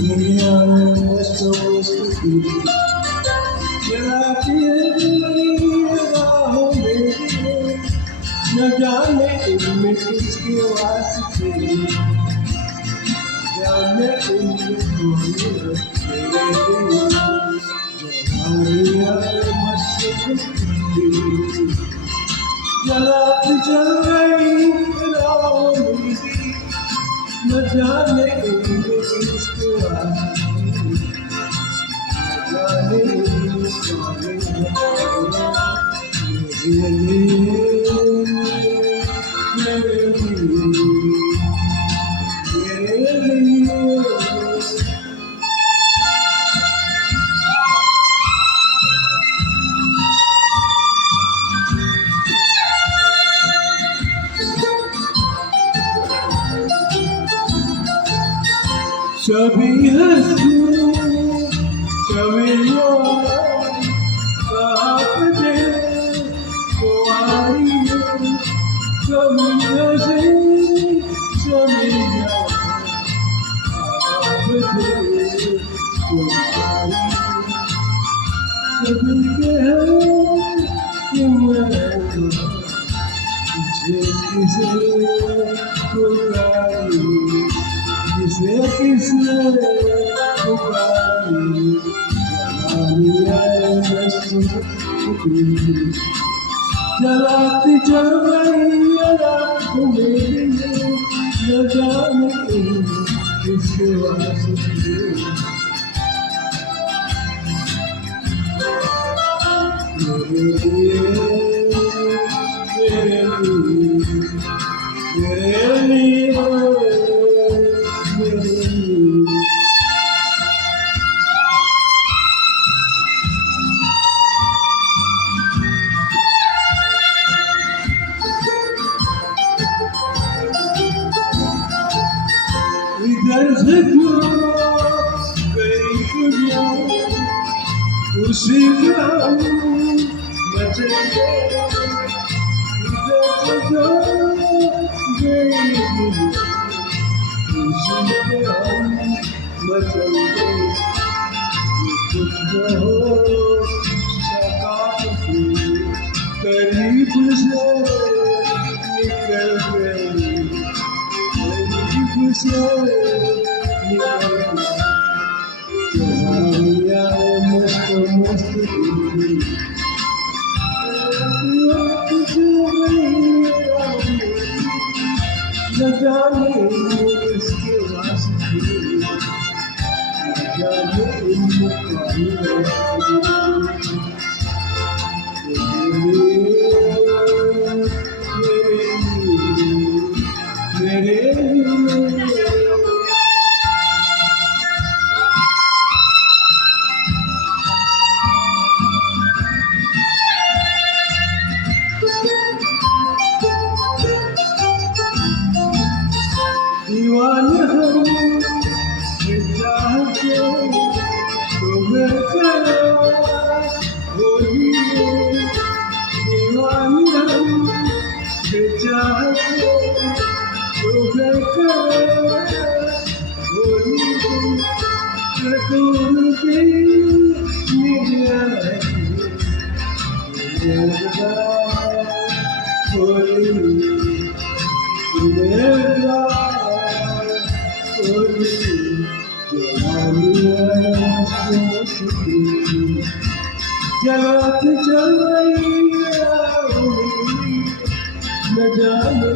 दुनिया में मस्त मस्त चलाती है राहों में, न जाने इनमें किसके वास्ते, जाने इनमें कौन रखे जवानियाँ मस्त मस्त जलाती चल रही राहों में, न जाने इनमें किसके वास्ते, जाने इनमें कौन रखे मेरे लिए। सभी हंसी सभी कहते को आई है, सभी हंसी सभी कहते को आई है, सभी के हैं कि मैं तुझे किसे पुकारी, किसे किसे पुकारी, जवानियाँ मस्त मस्त जलाती चल रही राहों में, न जाने किसके वास्ते, मेरे लिए मेरे लिए मेरे लिए मेरे लिए। इधर से जो गई दुनिया उसी का मचेंगे, इधर से जो गई दुनिया उसी का मचेंगे, कुछ न हो सका करीब से निकल गई, करीब से निकल गई जवानियाँ मस्त मस्त न जाने किसके वास्ते, न जाने इनमें कौन रखे मेरे लिए। दीवाने हम चाहते तुम्हें करार होलिए, दीवाने हम चाहते तुम्हें करार होलिए, तुम की निगाहें होलिए, तुम्हें जलाती चल रही राहों में, न जाने